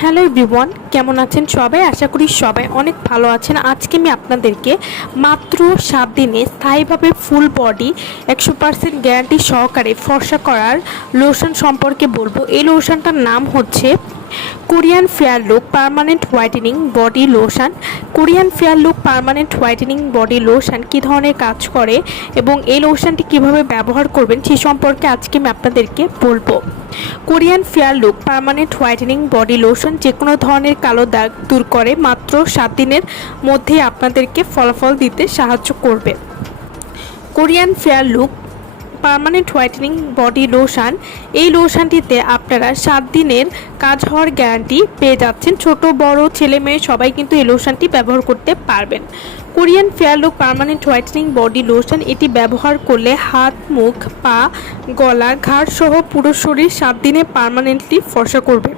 Hello everyone কেমন আছেন সবাই? আশা করি সবাই অনেক ভালো আছেন। আজকে আমি আপনাদেরকে মাত্র সাত দিনে স্থায়ীভাবে ফুল বডি একশো পার্সেন্ট গ্যারান্টি সহকারে ফর্সা করার লোশন সম্পর্কে বলব। এই লোশনটার নাম হচ্ছে Korean fair look permanent whitening body lotion Korean fair look permanent whitening body lotion কী ধরনের কাজ করে এবং এই লোশনটি কীভাবে ব্যবহার করবেন সে সম্পর্কে আজকে আমি আপনাদেরকে বলব। Korean fair look permanent whitening body lotion যে কোনো ধরনের কালো দাগ দূর করে মাত্র সাত দিনের মধ্যেই আপনাদেরকে ফলাফল দিতে সাহায্য করবে। Korean fair look permanent whitening body lotion এই লোশনটিতে আপনারা সাত দিনের কাজ হওয়ার গ্যারান্টি পেয়ে যাচ্ছেন। ছোট, বড়, ছেলে মেয়ে সবাই কিন্তু এই লোশনটি ব্যবহার করতে পারবেন। Korean fair look permanent whitening body lotion এটি ব্যবহার করলে হাত, মুখ, পা, গলা, ঘাড় সহ পুরো শরীর সাত দিনে পার্মানেন্টলি ফর্সা করবে।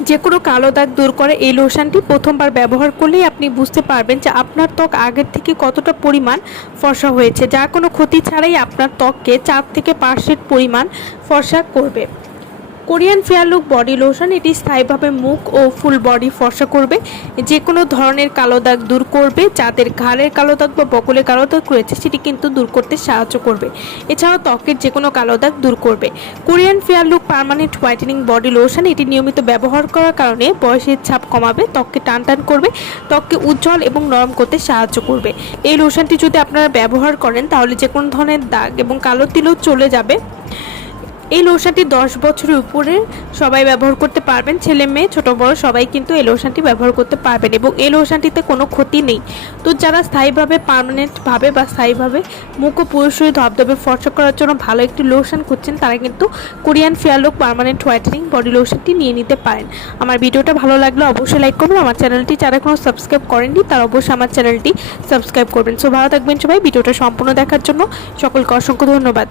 যে কোনো কালো দাগ দূর করে এই লোশনটি প্রথমবার ব্যবহার করলেই আপনি বুঝতে পারবেন যে আপনার ত্বক আগের থেকে কতটা পরিমাণ ফর্সা হয়েছে যা কোনো ক্ষতি ছাড়াই আপনার ত্বককে চার থেকে পাঁচ পরিমাণ ফর্সা করবে। Korean fair look body lotion, এটি স্থায়ীভাবে মুখ ও ফুল বডি ফর্সা করবে। যে কোনো ধরনের কালো দাগ দূর করবে, যাদের ঘাড়ের কালো দাগ বা বকলে কালো দাগ রয়েছে, সেটি কিন্তু দূর করতে সাহায্য করবে। এছাড়াও ত্বকের যে কোনো কালো দাগ দূর করবে। Korean fair look permanent whitening body lotion, এটি নিয়মিত ব্যবহার করার কারণে বয়সের ছাপ কমাবে, ত্বককে টান টান করবে, ত্বককে উজ্জ্বল এবং নরম করতে সাহায্য করবে। এই লোশনটি যদি আপনারা ব্যবহার করেন, তাহলে যে কোনো ধরনের দাগ এবং কালো তিলও চলে যাবে। এই লোশনটি দশ বছরের উপরে সবাই ব্যবহার করতে পারবেন। ছেলে মেয়ে, ছোট, বড় সবাই কিন্তু এই লোশনটি ব্যবহার করতে পারবেন এবং এই লোশনটিতে কোনো ক্ষতি নেই। তো যারা স্থায়ীভাবে পার্মানেন্টভাবে বা স্থায়ীভাবে মুখ ও পুরুষই ধবধবে, ফর্সা করার জন্য ভালো একটি লোশন খুঁজছেন, তারা কিন্তু Korean fair look permanent whitening body লোশনটি নিয়ে নিতে পারেন। আমার ভিডিওটা ভালো লাগলে অবশ্যই লাইক করবেন। আমার চ্যানেলটি যারা এখনও সাবস্ক্রাইব করেননি, তারা অবশ্যই আমার চ্যানেলটি সাবস্ক্রাইব করবেন। সো ভালো থাকবেন সবাই, ভিডিওটা সম্পূর্ণ দেখার জন্য সকলকে অসংখ্য ধন্যবাদ।